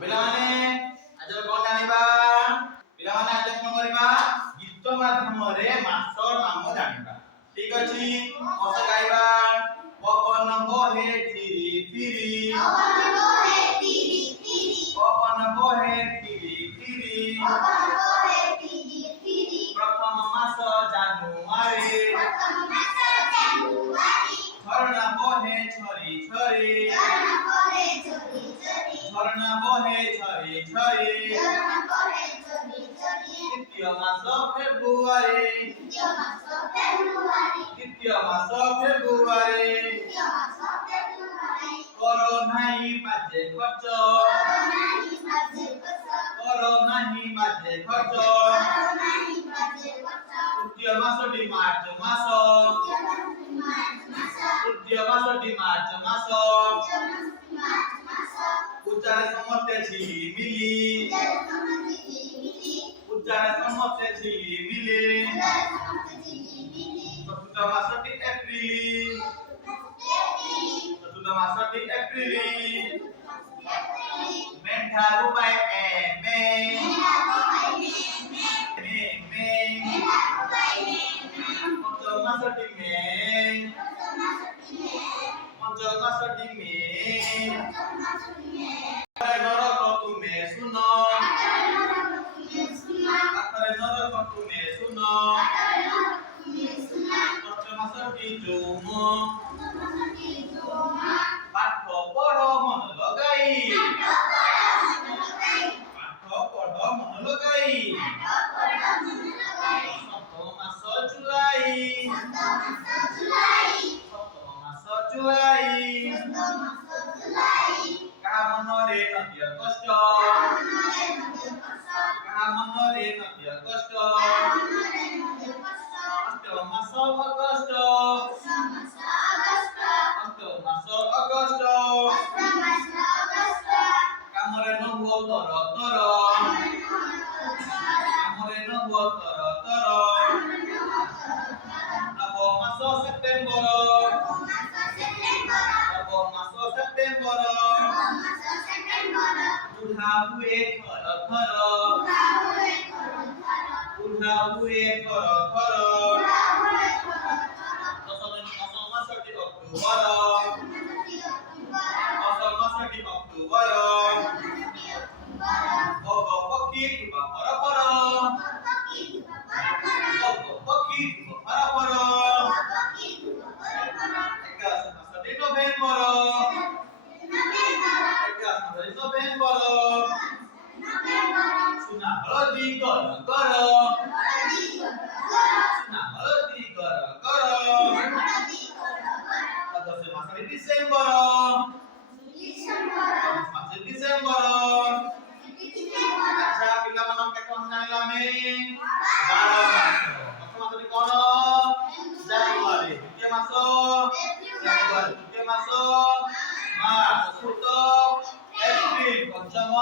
ପିଲାମାନେ ଆଜି କଣ ଜାଣିବା? ପିଲାମାନେ ଆଜି କଣ କରିବା? ଗୀତ ମାଧ୍ୟମରେ ମାସ ନାମ ଜାଣିବା। ଠିକ ଅଛି, ମାସ ଗାଇବା। ପବନ ବହେ ଥିରି ଥିରି, ପବନ ବହେ ଥିରି ଥିରି, ପବନ ବହେ ଥିରି ଥିରି, ପବନ ବହେ ଥିରି ଥିରି। ପ୍ରଥମ ମାସ ଜାନୁଆରୀ, ପ୍ରଥମ ମାସ ଜାନୁଆରୀ। ଝରଣା ବହେ ଝରି ଝରି, ଝରଣା ବହେ ଝରି ଝରି, ଝରଣା ବହେ ଝରି ଝରି। ଝରଣା ବହେ ଝରି ଝରି। ଦ୍বিତୀୟ ମାସ ଫେବୃଆରୀ, ଦ୍ୱିତୀୟ ମାସ ଫେବୃଆରୀ, ଦ୍ବିତୀୟ ମାସ ଫେବୃଆରୀ। ଦ୍ୱିତୀୟ ମାସ ଫେବୃଆରୀ। କର ନାହିଁ ବାଜେ ଖର୍ଚ୍ଚ, କର ନାହିଁ ବାଜେ ଖର୍ଚ୍ଚ, କର ନାହିଁ ବାଜେ ଖର୍ଚ୍ଚ। କର ନାହିଁ ବାଜେ ଖର୍ଚ୍ଚ। ତୃତୀୟ ମାସଟି ମାର୍ଚ୍ଚ ମାସ, ତୃତୀୟ ମାସଟି ମାର୍ଚ୍ଚ ମାସ, ତୃତୀୟ ମାସଟି ମାର୍ଚ୍ଚ ମାସ। ତୃତୀୟ ମାସଟି ମାର୍ଚ୍ଚ ମାସ। ପୂଜାରେ ସମସ୍ତେ ଝିଲିମିଲି, ପୂଜାରେ ସମସ୍ତେ ଝିଲିମିଲି, ପୂଜାରେ ସମସ୍ତେ ଝିଲିମିଲି। ପୂଜାରେ ସମସ୍ତେ ଝିଲିମିଲି। ଚତୁର୍ଥ ମାସଟି ଏପ୍ରିଲ, ଚତୁର୍ଥ ମାସଟି ଏପ୍ରିଲ। ମେଣ୍ଢାରୁ ପାଏ ମେ ମେ। ପଞ୍ଚମ ମାସଟି ମେ, ପଞ୍ଚମ ମାସଟି ମେ। ନରକ ତୁମେ ଶୁନ, ପାଖରେ ନରକ ତୁମେ ଶୁନ। ଷଷ୍ଠ ମାସଟି ଜୌମ, ପାଠ ପଢ ମନ ଲଗାଇ, ପାଠ ପଢ ମନ ଲଗାଇ। ସପ୍ତମ ମାସ ଜୁଲାଇ, ସପ୍ତମ ମାସ ଜୁଲାଇ। କାହା ମନରେ ନଦିଅ କଷ୍ଟ, କାହା ମନରେ ନଦିଅ କଷ୍ଟ। ଅଷ୍ଟମ ମାସ ଅଗଷ୍ଟ, ଅଷ୍ଟମ ମାସ ଅଗଷ୍ଟ। କାମରେ ନ ହୁଅ ତର ତର, କାମରେ ନ ହୁଅ ତର ତର। ନବମ ମାସ ସେପ୍ଟେମ୍ବର, ନବମ ମାସ ସେପ୍ଟେମ୍ବର। ବୁଢା ହୁଏ ଥର ଥର, ବୁଢା ହୁଏ ଥର ଥର। ଦଶମ ମାସଟି ଅକ୍ଟୋବର, ଦଶମ ମାସଟି ଅକ୍ଟୋବର। ବଗ ପକ୍ଷୀ ଠୁବା ପର ପର, ବଗ ପକ୍ଷୀ ଠୁବା ପର ପର। ଏକାଦଶ ମାସଟି ନଭେମ୍ବର, ଏକାଦଶ ମାସଟି ନଭେମ୍ବର। ସୁନା ହଳଦୀ ଗର ଗର, ସୁନା ହଳଦୀ ଗର ଗର। ଦ୍ୱାଦଶ ମାସଟି ଡିସେମ୍ବର, ଦ୍ୱାଦଶ ମାସଟି ଡିସେମ୍ବର। ଆଚ୍ଛା ପିଲାମାନଙ୍କ କେତେ ମାସ ଜାଣିଲା ଆମେ? 12 ମାସ। ପ୍ରଥମ ମାସଟି କଣ? ଜାନୁଆରୀ। ଦ୍ୱିତୀୟ ମାସ ଫେବୃଆରୀ, ତୃତୀୟ ମାସ ମାର୍ଚ୍ଚ, ଚତୁର୍ଥ ଏପ୍ରିଲ, ପଞ୍ଚମ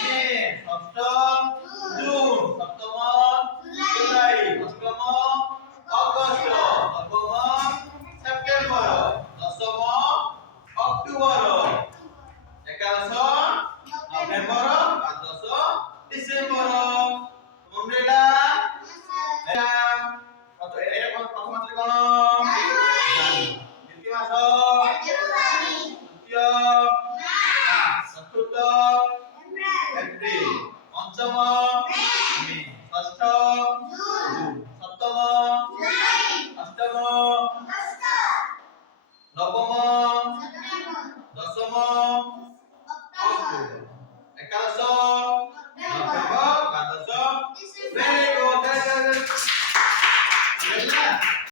ମେ, ଷଷ୍ଠ ଜୁନ, ସପ୍ତମ ଜୁଲାଇ, ଅଷ୍ଟମ ଅଗଷ୍ଟ, ନବମ ସେପ୍ଟେମ୍ବର, ଦଶମ ଅକ୍ଟୋବର, ଏକାଦଶ ନଭେମ୍ବର, ଦ୍ୱାଦଶ ଡିସେମ୍ବର। ମନେ ରହିଲା? ପ୍ରଥମ ମାସରେ କଣ? ଦ୍ୱିତୀୟ ମାସ ତୃତୀୟ ମାର୍ଚ୍ଚ, ଚତୁର୍ଥ ଏପ୍ରିଲ, ପଞ୍ଚମ ମେ, ଷଷ୍ଠ ଜୁନ, ସପ୍ତମ